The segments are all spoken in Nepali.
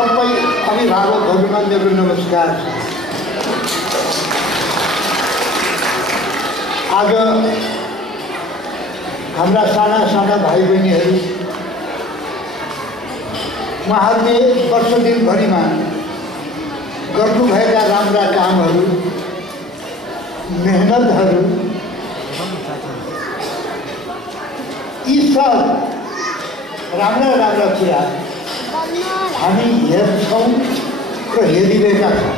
सबै अभिभावकहरूमा मेरो नमस्कार। आज हाम्रा साना साना भाइ बहिनीहरू उहाँहरूले वर्ष दिनभरिमा गर्नुभएका राम्रा कामहरू, मेहनतहरू, यी सब राम्रा राम्रा कुरा हामी हेर्छौँ र हेरिरहेका छौँ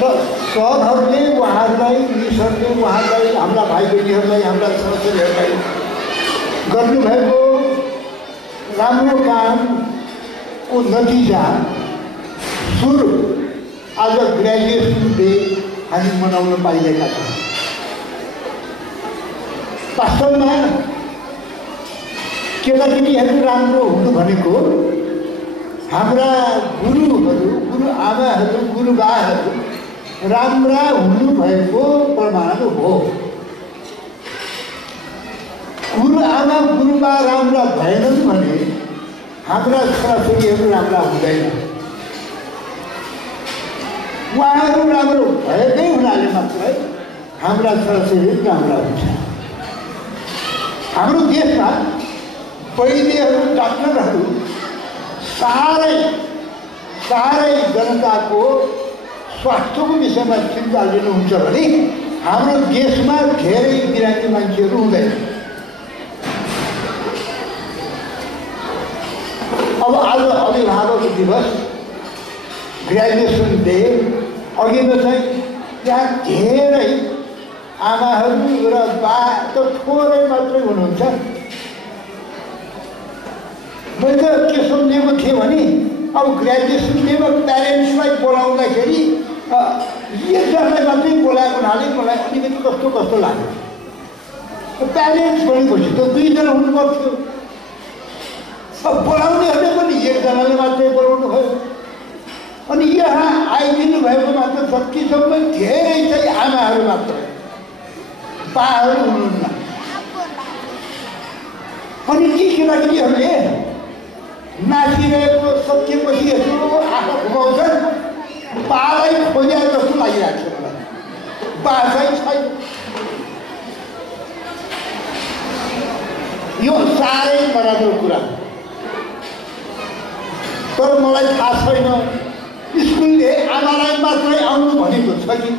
र सदहरूले उहाँहरूलाई, मिसहरूले उहाँहरूलाई, हाम्रा भाइ बहिनीहरूलाई, हाम्रा छोराछोरीहरूलाई गर्नुभएको राम्रो कामको नतिजा स्वरूप आज ग्रेजुएसन डे हामी मनाउन पाइरहेका छौँ। वास्तवमा केटाकेटीहरू राम्रो हुनु भनेको हाम्रा गुरुहरू, गुरुआमाहरू, गुरुबाहरू राम्रा हुनुभएको प्रमाण हो। गुरुआमा गुरुबा राम्रा भएनन् भने हाम्रा छोराछोरीहरू राम्रा हुँदैन। उहाँहरू राम्रो भएकै हुनाले मात्रै हाम्रा छोराछोरीहरू राम्रा हुन्छ। हाम्रो देशमा वैद्यहरू, डाक्टरहरू साह्रै जनताको स्वास्थ्यको विषयमा चिन्ता लिनुहुन्छ भने हाम्रो देशमा धेरै बिरामी मान्छेहरू हुँदैन। अब आज अभिभावक दिवस, ग्रेजुएसन डे अघिल्लो चाहिँ त्यहाँ धेरै आमाहरू र बा त थोरै मात्रै हुनुहुन्छ। मैले त के सम्झेको थिएँ भने अब ग्रेजुएसन डेमा प्यारेन्ट्सलाई बोलाउँदाखेरि एकजनालाई मात्रै बोलाएको हुनाले मलाई अलिकति कस्तो लाग्यो। प्यारेन्ट्स भनेपछि त दुईजना हुनुपर्थ्यो। अब बोलाउनेहरूले पनि एकजनाले मात्रै बोलाउनु भयो। अनि यहाँ आइदिनु भएको मात्र जतिसम्म धेरै चाहिँ आमाहरू मात्रै, बाहरू हुनुहुन्न। अनि ती केटाकेटीहरूले नाचिरहेको सकिएपछि यसो आँखा घुमाउँछन्, बालाई खोज्या जस्तो लागिरहेको छ मलाई। बा चाहिँ छैन। यो साह्रै नराम्रो कुरा। तर मलाई थाहा छैन स्कुलले आमालाई मात्रै आउनु भनेको छ कि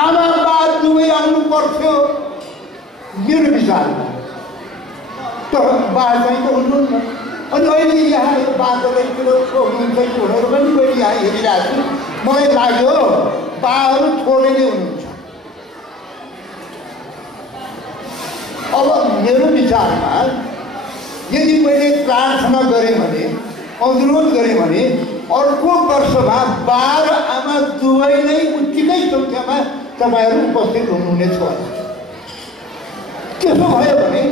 आमा बा दुवै आउनु पर्थ्यो मेरो विचारमा। तर बा चाहिँ त हुनुहुन्न। अनि अहिले यहाँ यो बाटोलाई ठुलो हुनुहुन्छ कि हुनेहरू पनि मैले यहाँ हेरिरहेको छु। मलाई लाग्यो बाहरू थोरै नै हुनुहुन्छ। अब मेरो विचारमा यदि मैले प्रार्थना गरेँ भने, अनुरोध गरेँ भने अर्को वर्षमा बा र आमा दुवै नै उत्तिकै सङ्ख्यामा तपाईँहरू उपस्थित हुनुहुनेछ। त्यसो भयो भने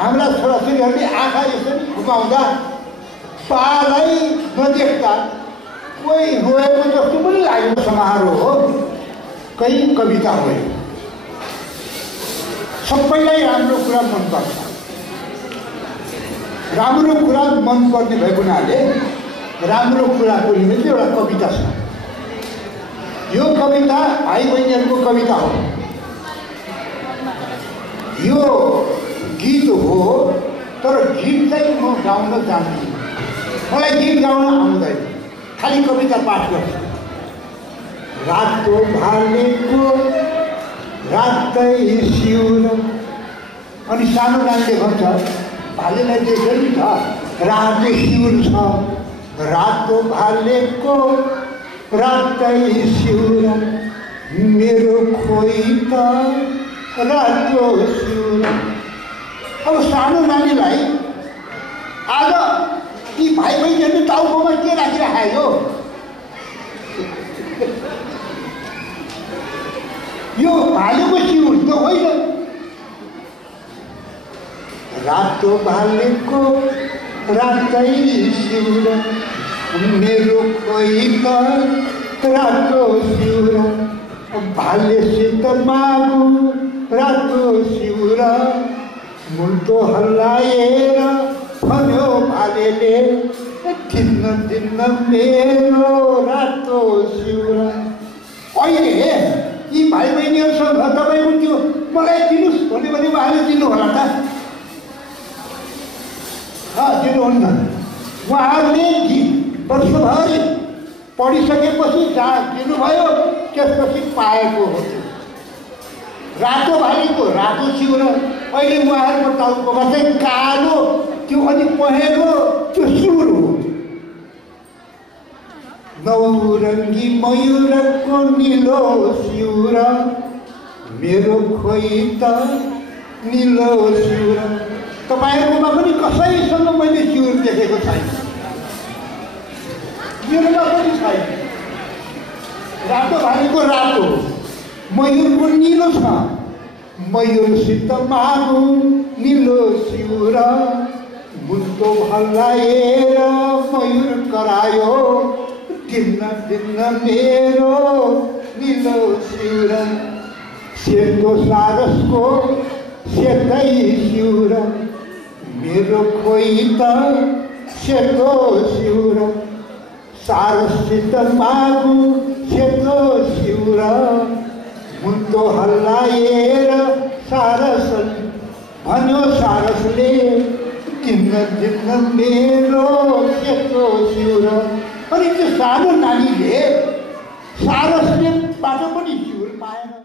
हाम्रा छोराछोरीहरूले आँखा यसरी घुमाउँदा बालाई नदेख्दा कोही रोएको जस्तो पनि लाग्यो। समारोह हो, कहीँ कविता हो। सबैलाई राम्रो कुरा मनपर्छ। राम्रो कुरा मनपर्ने भएको हुनाले राम्रो कुराको निमित्त एउटा कविता छ। यो कविता भाइ बहिनीहरूको कविता हो। यो गीत हो, तर गीत चाहिँ म गाउन जान्छु। मलाई गीत गाउन आउँदैन, खालि कविता पाठ गर्छु। रातको भालेको रातै सिउर। अनि सानो नानीले भन्छ भालेलाई देख्यो नि त रातो सिउर छ। रातो भालेको रातै सिउर, मेरो खोइ त रातो सिउर। अब सानो नानीलाई आज यी भाइ बहिनीहरूले टाउकोमा के राखिराखेको? यो भालेको सिउर त होइन। रातो भालेको रातै सिउर, मेरो खोइ त रातो सिउर। भालेसित मागु रातो सिउर, मुन्टो हल्लाएर भन्यो भालेले दिन्न दिन्न मेरो रातो सिउरा। अहिले यी भाइ बहिनीहरूसँग तपाईँको त्यो मलाई दिनुहोस् भन्यो भने उहाँले दिनु होला त? दिनुहुन्न। उहाँहरूले वर्षभरि पढिसकेपछि जहाँ दिनुभयो त्यसपछि पाएको हो। रातो भालेको रातो सिउरा अहिले उहाँहरूको टाउकोमा चाहिँ कालो त्यो अनि पहेँलो त्यो सिउर हो। नौरङ्गी मयूरको निलो सिउर मेरो खोइ त निलो सिउर। तपाईँहरूकोमा पनि कसैसँग मैले सिउर देखेको छैन, मेरोमा पनि छैन। रातो भालेको रातो, मयूरको निलो छ। मयूरसित मागु निलो सिउर, मुन्टो हल्लाएर मयूर करायो दिन्न दिन्न मेरो निलो सिउर। सेतो सारसको सेतै सिउर मेरो खोइ त सेतो सिउर। सारससित मागु सेतो सिउर, मुन्टो हल्लाएर सारस भन्यो सारसले दिन्न दिन्न मेरो सेतो सिउर। अनि त्यो सानो नानीले सारसले बाट पनि सिउर पाएन।